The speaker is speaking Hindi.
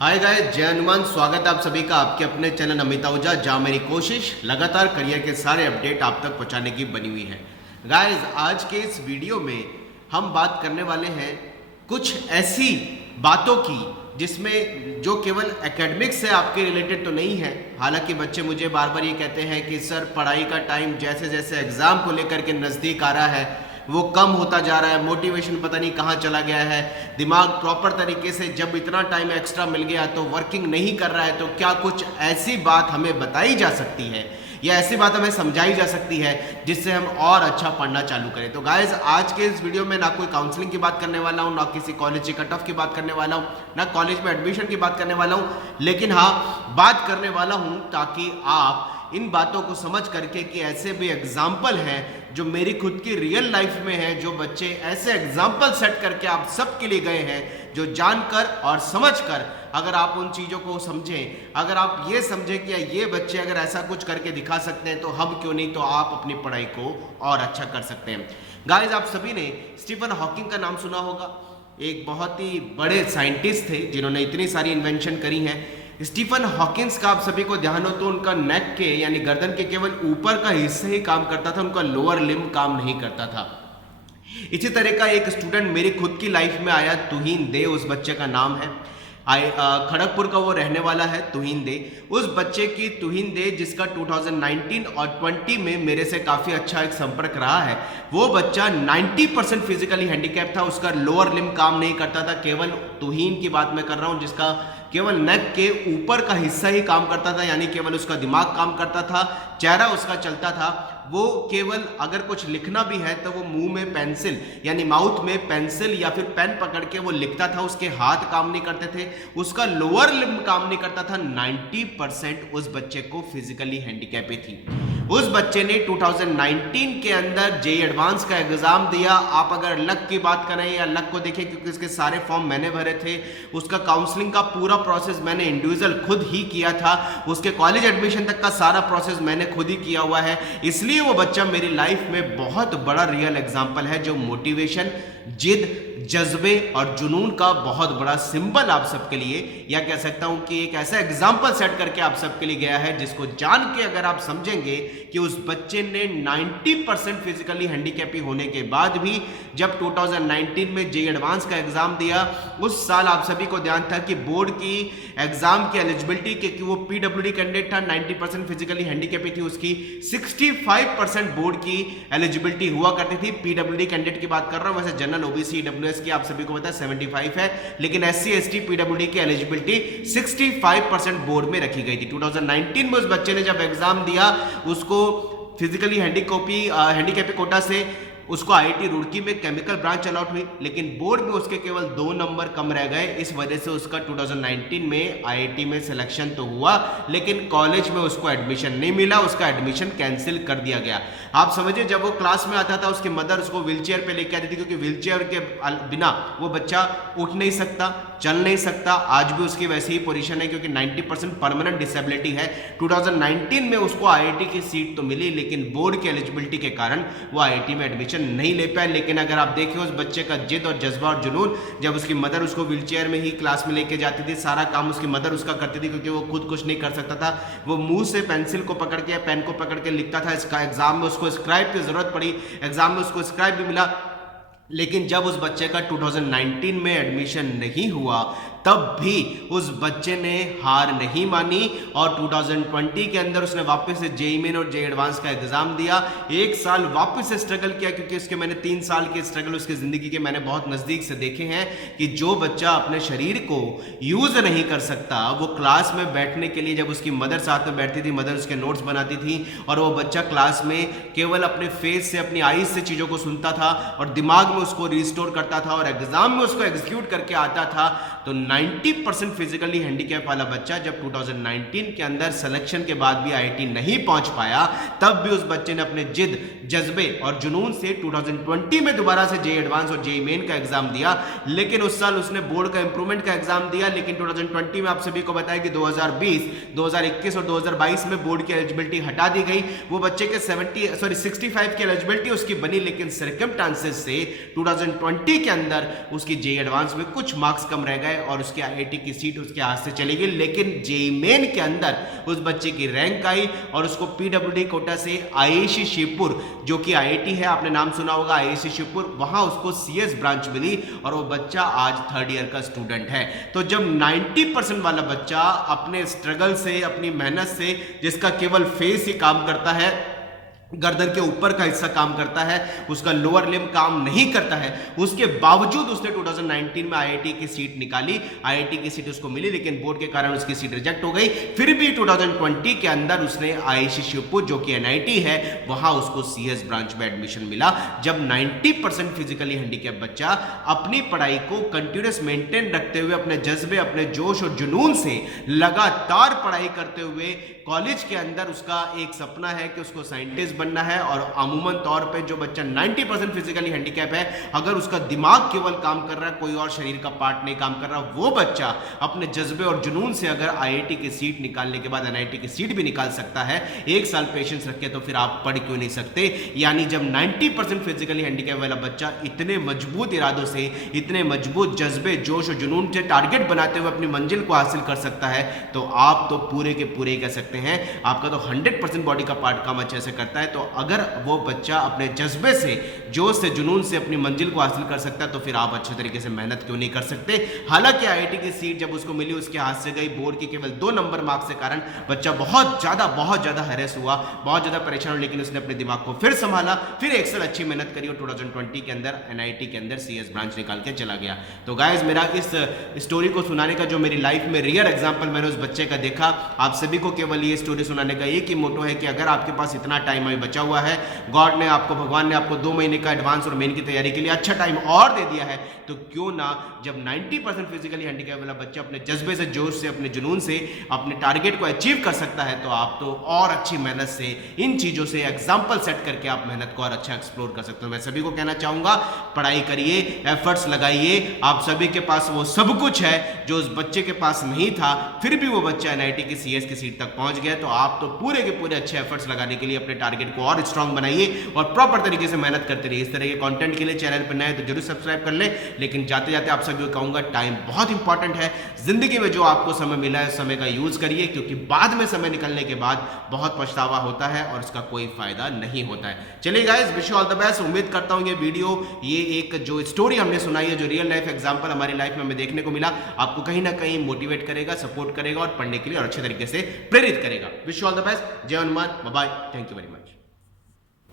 हाय गाइस, जय हनुमान। स्वागत है आप सभी का आपके अपने चैनल अमित आहूजा, जहाँ मेरी कोशिश लगातार करियर के सारे अपडेट आप तक पहुँचाने की बनी हुई है। गाइस, आज के इस वीडियो में हम बात करने वाले हैं कुछ ऐसी बातों की जिसमें जो केवल एकेडमिक्स से आपके रिलेटेड तो नहीं है। हालांकि बच्चे मुझे बार बार ये कहते हैं कि सर, पढ़ाई का टाइम जैसे जैसे एग्ज़ाम को लेकर के नज़दीक आ रहा है वो कम होता जा रहा है, मोटिवेशन पता नहीं कहाँ चला गया है, दिमाग प्रॉपर तरीके से जब इतना टाइम एक्स्ट्रा मिल गया तो वर्किंग नहीं कर रहा है। तो क्या कुछ ऐसी बात हमें बताई जा सकती है या ऐसी बात हमें समझाई जा सकती है जिससे हम और अच्छा पढ़ना चालू करें। तो गाइज, आज के इस वीडियो में ना कोई काउंसलिंग की बात करने वाला हूँ, ना किसी कॉलेज के कट ऑफ की बात करने वाला हूँ, ना कॉलेज में एडमिशन की बात करने वाला हूँ, लेकिन हाँ, बात करने वाला हूँ ताकि आप इन बातों को समझ करके कि ऐसे भी एग्जाम्पल हैं जो मेरी खुद की रियल लाइफ में है, जो बच्चे ऐसे एग्जाम्पल सेट करके आप सबके लिए गए हैं, जो जानकर और समझकर अगर आप उन चीज़ों को समझें, अगर आप ये समझें कि ये बच्चे अगर ऐसा कुछ करके दिखा सकते हैं तो हम क्यों नहीं, तो आप अपनी पढ़ाई को और अच्छा कर सकते हैं। गाइस, आप सभी ने स्टीफन हॉकिंग का नाम सुना होगा। एक बहुत ही बड़े साइंटिस्ट थे जिन्होंने इतनी सारी इन्वेंशन करी हैं। स्टीफन हॉकिंस का आप सभी को ध्यान हो तो उनका नेक के यानी गर्दन के केवल ऊपर का हिस्सा ही काम करता था, उनका लोअर लिम्ब काम नहीं करता था। इसी तरह का एक स्टूडेंट मेरी खुद की लाइफ में आया, तुहीन दे उस बच्चे का नाम है। खड़गपुर का वो रहने वाला है, तुहीन दे। उस बच्चे की, तुहीन दे, जिसका 2019 और 20 में मेरे से काफ़ी अच्छा एक संपर्क रहा है, वो बच्चा 90% फिजिकली हैंडीकैप था। उसका लोअर लिम्ब काम नहीं करता था। केवल तुहीन की बात मैं कर रहा हूँ जिसका केवल नेक के ऊपर का हिस्सा ही काम करता था, यानी केवल उसका दिमाग काम करता था, चेहरा उसका चलता था। वो केवल अगर कुछ लिखना भी है तो वो मुंह में पेंसिल यानी माउथ में पेंसिल या फिर पेन पकड़ के वो लिखता था। उसके हाथ काम नहीं करते थे, उसका लोअर लिम्ब काम नहीं करता था। 90% उस बच्चे को फिजिकली हैंडीकैपी थी। उस बच्चे ने 2019 के अंदर जेई एडवांस का एग्जाम दिया। आप अगर लक की बात करें या लक को देखें, क्योंकि इसके सारे फॉर्म मैंने भरे थे, उसका काउंसलिंग का पूरा प्रोसेस मैंने इंडिविजुअल खुद ही किया था, उसके कॉलेज एडमिशन तक का सारा प्रोसेस मैंने खुद ही किया हुआ है। इसलिए वो बच्चा मेरी लाइफ में बहुत बड़ा रियल एग्जाम्पल है, जो मोटिवेशन, जिद, जज्बे और जुनून का बहुत बड़ा सिंबल आप सबके लिए, या कह सकता हूं कि एक ऐसा एग्जाम्पल सेट करके आप सबके लिए गया है जिसको जान के अगर आप समझेंगे कि उस बच्चे ने 90% फिजिकली हैंडीकैपी होने के बाद भी जब 2019 में जेई एडवांस का एग्जाम दिया, उस साल आप सभी को ध्यान था कि बोर्ड की एग्जाम की एलिजिबिलिटी, क्योंकि वो पीडब्ल्यूडी कैंडिडेट था, 90% फिजिकली हैंडीकैपी थी उसकी, 65% बोर्ड की एलिजिबिलिटी हुआ करती थी। पीडब्ल्यूडी कैंडिडेट की बात कर रहा हूं, वैसे जनरल ओबीसी ईडब्ल्यूएस की आप सभी को पता है 75 है, लेकिन एससी एसटी पीडब्ल्यूडी की एलिजिबिलिटी 65% बोर्ड में रखी गई थी। 2019 में उस बच्चे ने जब एग्जाम दिया, उसको फिजिकली हैंडीकैपी कोटा से उसको आईआईटी रुड़की में केमिकल ब्रांच अलॉट हुई, लेकिन बोर्ड में उसके केवल 2 नंबर कम रह गए। इस वजह से उसका 2019 में आईआईटी में सिलेक्शन तो हुआ, लेकिन कॉलेज में उसको एडमिशन नहीं मिला, उसका एडमिशन कैंसिल कर दिया गया। आप समझिए, जब वो क्लास में आता था उसकी मदर उसको व्हीलचेयर पे लेके आती थी, क्योंकि व्हीलचेयर के बिना वो बच्चा उठ नहीं सकता, चल नहीं सकता। आज भी उसकी वैसी ही पोजीशन है, क्योंकि 90% परमानेंट डिसेबिलिटी है। 2019 में उसको आईआईटी की सीट तो मिली, लेकिन बोर्ड की एलिजिबिलिटी के कारण वो आईआईटी में एडमिशन नहीं ले पाए। लेकिन अगर आप देखें उस बच्चे का जिद और जज्बा और जुनून, जब उसकी मदर उसको व्हीलचेयर में ही क्लास में लेके जाती थी, सारा काम उसकी मदर उसका करती थी, क्योंकि वो खुद कुछ नहीं कर सकता था। वो मुंह से पेंसिल को पकड़ के, पेन को पकड़ के लिखता था। इसका एग्जाम में उसको स्क्राइब की जरूरत पड़ी, एग्जाम में उसको स्क्राइब भी मिला, लेकिन जब उस बच्चे का 2019 में एडमिशन नहीं हुआ, तब भी उस बच्चे ने हार नहीं मानी और 2020 के अंदर उसने वापस से जेईई मेन और जेईई एडवांस का एग्जाम दिया। 1 साल वापस से स्ट्रगल किया, क्योंकि उसके मैंने 3 साल के स्ट्रगल उसकी जिंदगी के मैंने बहुत नजदीक से देखे हैं कि जो बच्चा अपने शरीर को यूज नहीं कर सकता, वो क्लास में बैठने के लिए, जब उसकी मदर साथ में बैठती थी, मदर उसके नोट्स बनाती थी और वो बच्चा क्लास में केवल अपने फेस से, अपनी आईज से चीजों को सुनता था और दिमाग में उसको रिस्टोर करता था और एग्जाम में उसको एग्जीक्यूट करके आता था। तो 90% फिजिकली हैंडीकैप वाला बच्चा जब 2019 के अंदर सिलेक्शन के बाद भी आईआईटी नहीं पहुंच पाया, तब भी उस बच्चे ने अपने जिद, जज्बे और जुनून से 2020 में दोबारा से जेईई एडवांस और जेईई मेन का एग्जाम दिया। लेकिन उस साल उसने बोर्ड का इंप्रूवमेंट का एग्जाम दिया, लेकिन 2020 में आप सभी को बताया कि 2020, 2021 और 2022 में बोर्ड की एलिजिबिलिटी हटा दी गई। वो बच्चे के 65 की एलिजिबिलिटी उसकी बनी, लेकिन सर्कमस्टांसेस से 2020 के अंदर उसकी जेईई एडवांस में कुछ मार्क्स कम रह गए और उसके आईआईटी की सीट उसके हाथ से चली गई। लेकिन जेईई मेन के अंदर उस बच्चे की रैंक आई और उसको पीडब्ल्यूडी कोटा से आईआईसी शिवपुर, जो कि आईआईटी है, आपने नाम सुना होगा आईआईसी शिवपुर, वहां उसको सीएस ब्रांच मिली और वो बच्चा आज 3rd ईयर का स्टूडेंट है। तो जब 90% वाला बच्चा अपने स्ट्रगल से, अपनी मेहनत से, जिसका केवल फेस ही काम करता है, गर्दन के ऊपर का हिस्सा काम करता है, उसका लोअर लिम्ब काम नहीं करता है, उसके बावजूद उसने 2019 में आईआईटी की सीट निकाली, आईआईटी की सीट उसको मिली, लेकिन बोर्ड के कारण उसकी सीट रिजेक्ट हो गई। फिर भी 2020 के अंदर उसने आईआईसी शिवपुर, जो कि एनआईटी है, वहां उसको सीएस ब्रांच में एडमिशन मिला। जब 90% फिजिकली हैंडीकैप बच्चा अपनी पढ़ाई को कंटिन्यूअस मेंटेन रखते हुए, अपने जज्बे, अपने जोश और जुनून से लगातार पढ़ाई करते हुए, कॉलेज के अंदर उसका एक सपना है कि उसको साइंटिस्ट बनना है, और अमूमन तौर पे जो बच्चा 90% फिजिकली हैंडीकैप है, अगर उसका दिमाग केवल काम कर रहा है, कोई और शरीर का पार्ट नहीं काम कर रहा, वो बच्चा अपने जज्बे और जुनून से अगर आईआईटी की सीट निकालने के बाद एनआईटी की सीट भी निकाल सकता है, 1 साल पेशेंस रखे, तो फिर आप पढ़ क्यों नहीं सकते। यानी जब 90% फिजिकली हैंडीकैप वाला बच्चा इतने मजबूत इरादों से, इतने मजबूत जज्बे, जोश और जुनून से टारगेट बनाते हुए अपनी मंजिल को हासिल कर सकता है, तो आप तो पूरे के पूरे कह सकते हैं, आपका तो 100% बॉडी का पार्ट काम अच्छे से करता है। तो अगर वो बच्चा अपने जज्बे से, जोश से, जुनून से अपनी मंजिल को हासिल कर सकता है, तो फिर आप अच्छे तरीके से मेहनत क्यों नहीं कर सकते। हालांकि आईआईटी की सीट जब उसको मिली, उसके हाथ से गई, बोर्ड के केवल 2 नंबर मार्क्स के कारण बच्चा बहुत ज्यादा हैरेस हुआ, बहुत ज्यादा परेशान हुआ, लेकिन उसने अपने दिमाग को फिर संभाला, फिर 1 साल अच्छी मेहनत करी और 2020 के अंदर एनआईटी के अंदर सीएस ब्रांच निकाल के चला गया। तो गाइस, मेरा इस स्टोरी को सुनाने का जो मेरी लाइफ में रियल एग्जाम्पल मैंने उस बच्चे का देखा, आप सभी को केवल ये स्टोरी सुनाने का एक ही मोटो है कि अगर आपके पास इतना टाइम अभी बचा हुआ है, गॉड ने आपको, भगवान ने आपको 2 महीने का एडवांस और मेन की तैयारी के लिए अच्छा टाइम और दे दिया है, तो क्यों ना जब 90% फिजिकली हैंडीकैप वाला बच्चा अपने जज्बे से, जोश से, अपने जुनून से अपने टारगेट को अचीव कर सकता है, तो आप तो और अच्छी मेहनत से, इन चीजों से एग्जाम्पल सेट करके आप मेहनत को और अच्छा एक्सप्लोर कर सकते हो। मैं सभी को कहना चाहूंगा, पढ़ाई करिए, एफर्ट्स लगाइए। आप सभी के पास वो सब कुछ है जो उस बच्चे के पास नहीं था, फिर भी वो बच्चा एनआईटी की सीएस की सीट तक पहुंच गया। तो आप तो पूरे के पूरे अच्छे एफर्ट्स लगाने के लिए अपने टारगेट को और स्ट्रांग बनाइए और प्रॉपर तरीके से मेहनत करते रहिए। इस तरह के कंटेंट के लिए चैनल पर नए तो जरूर सब्सक्राइब कर ले। लेकिन जाते जाते आप सभी को कहूंगा, टाइम बहुत इंपॉर्टेंट है। जिंदगी में जो आपको समय मिला है, समय का यूज करिए, क्योंकि बाद में समय निकलने के बाद बहुत पछतावा होता है और इसका कोई फायदा नहीं होता है। चलिए guys, wish you all the best. उम्मीद करता हूं ये वीडियो, ये एक जो स्टोरी हमने सुनाई है, जो रियल लाइफ एग्जांपल हमारी लाइफ में हमें देखने को मिला, आपको कहीं ना कहीं मोटिवेट करेगा, सपोर्ट करेगा और पढ़ने के लिए और अच्छे तरीके से प्रेरित करेगा। Wish you all the best. जय Hanuman, bye bye, thank you very much.